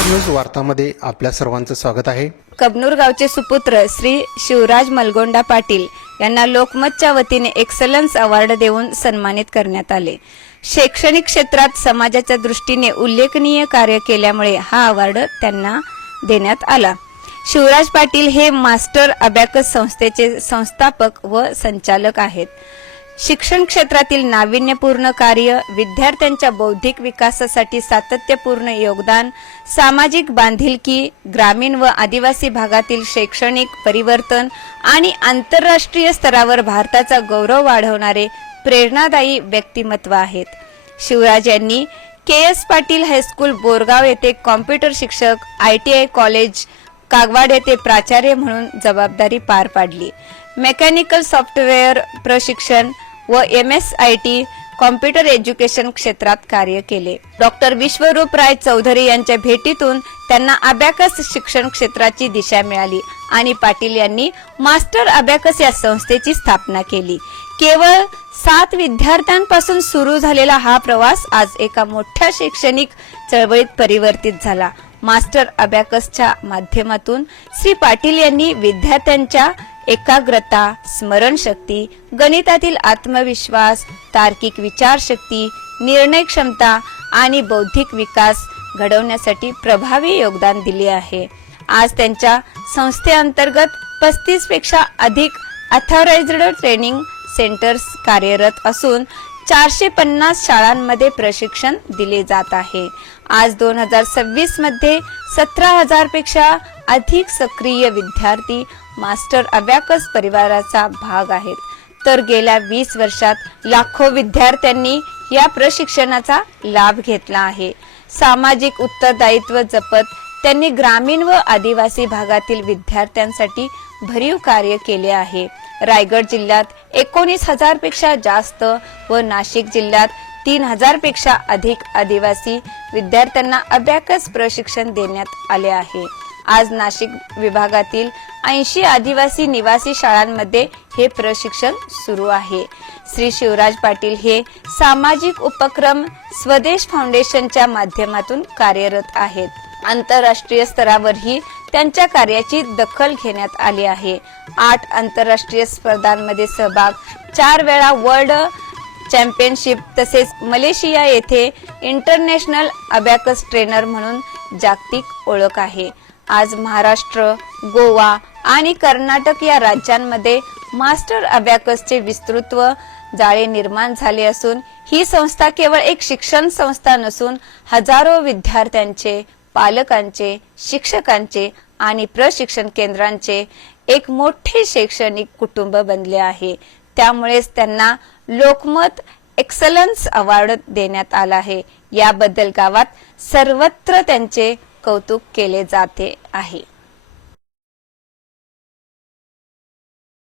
Kabnur news वार्तामध्ये आपल्या सर्वांचं स्वागत आहे। कबनूर गावचे सुपुत्र श्री शिवराज मलगोंडा पाटील यांना लोकमतच्या वतीने एक्सलन्स अवॉर्ड देऊन सन्मानित करण्यात आले। शैक्षणिक क्षेत्रात समाजाच्या दृष्टीने उल्लेखनीय कार्य केल्यामुळे हा अवॉर्ड त्यांना देण्यात आला। शिवराज पाटील हे मास्टर अबॅकस संस्थेचे संस्थापक व संचालक आहेत। शिक्षण क्षेत्रातील नाविन्यपूर्ण कार्य, विद्यार्थ्यांच्या बौद्धिक विकासासाठी सातत्यपूर्ण योगदान, सामाजिक बांधिलकी, ग्रामीण व आदिवासी भागातील शैक्षणिक परिवर्तन आणि आंतरराष्ट्रीय स्तरावर भारताचा गौरव वाढवणारे प्रेरणादायी व्यक्तिमत्व आहेत। शिवराज यांनी के.एस. पाटील हायस्कूल बोरगाव येथे कॉम्प्युटर शिक्षक, ITI कॉलेज कागवाड येथे प्राचार्य म्हणून जबाबदारी पार पाडली। मेकॅनिकल सॉफ्टवेअर प्रशिक्षण व MSIT कॉम्प्युटर एज्युकेशन क्षेत्रात कार्य केले। डॉक्टर विश्वरूप राय चौधरी यांच्या भेटीतून त्यांना अबॅकस शिक्षण क्षेत्राची दिशा मिळाली आणि पाटील यांनी मास्टर अबॅकस या संस्थेची स्थापना केली। केवळ 7 विद्यार्थ्यांपासून सुरू झालेला हा प्रवास आज एका मोठ्या शैक्षणिक चळवळीत परिवर्तित झाला। मास्टर अबॅकसच्या माध्यमातून श्री पाटील यांनी विद्यार्थ्यांच्या एकाग्रता, स्मरणशक्ती, गणितातील आत्मविश्वास, तार्किक विचारशक्ती, निर्णय क्षमता आणि बौद्धिक विकास घडवण्यासाठी प्रभावी योगदान दिले आहे। आज त्यांच्या संस्थेअंतर्गत 35 पेक्षा अधिक ऑथरायझ्ड ट्रेनिंग सेंटर्स कार्यरत असून 450 शाळांमध्ये प्रशिक्षण दिले जात आहे। आज 2026 मध्ये 17,000 पेक्षा अधिक सक्रिय विद्यार्थी मास्टर अबॅकस परिवाराचा भाग आहेत, तर गेल्या 20 वर्षात लाखो विद्यार्थ्यांनी या प्रशिक्षणाचा लाभ घेतला आहे। सामाजिक उत्तरदायित्व जपत त्यांनी ग्रामीण व आदिवासी भागातील विद्यार्थ्यांसाठी भरीव कार्य केले आहे। रायगड जिल्ह्यात 19,000 पेक्षा जास्त व नाशिक जिल्ह्यात 3,000 पेक्षा अधिक आदिवासी विद्यार्थ्यांना अबॅकस प्रशिक्षण देण्यात आले आहे। आज नाशिक विभागातील 80 आदिवासी निवासी शाळांमध्ये हे प्रशिक्षण सुरू आहे। श्री शिवराज पाटील हे सामाजिक उपक्रम स्वदेश फाउंडेशनच्या माध्यमातून कार्यरत आहेत। आंतरराष्ट्रीय स्तरावरही त्यांच्या कार्याची दखल घेण्यात आली आहे। 8 आंतरराष्ट्रीय स्पर्धांमध्ये सहभाग, 4 वेळा वर्ल्ड चॅम्पियनशिप तसेच मलेशिया येथे इंटरनॅशनल अबॅकस ट्रेनर म्हणून जागतिक ओळख आहे। आज महाराष्ट्र, गोवा आणि कर्नाटक या राज्यांमध्ये मास्टर अबॅकसचे विस्तृत जाळे निर्माण झाले असून ही संस्था केवळ एक शिक्षण संस्था नसून हजारो विद्यार्थ्यांचे, पालकांचे, शिक्षकांचे आणि प्रशिक्षण केंद्रांचे एक मोठे शैक्षणिक कुटुंब बनले आहे। त्यामुळेच त्यांना लोकमत एक्सलन्स अवॉर्ड देण्यात आला आहे। याबद्दल गावात सर्वत्र त्यांचे कौतुक केले जाते आहे।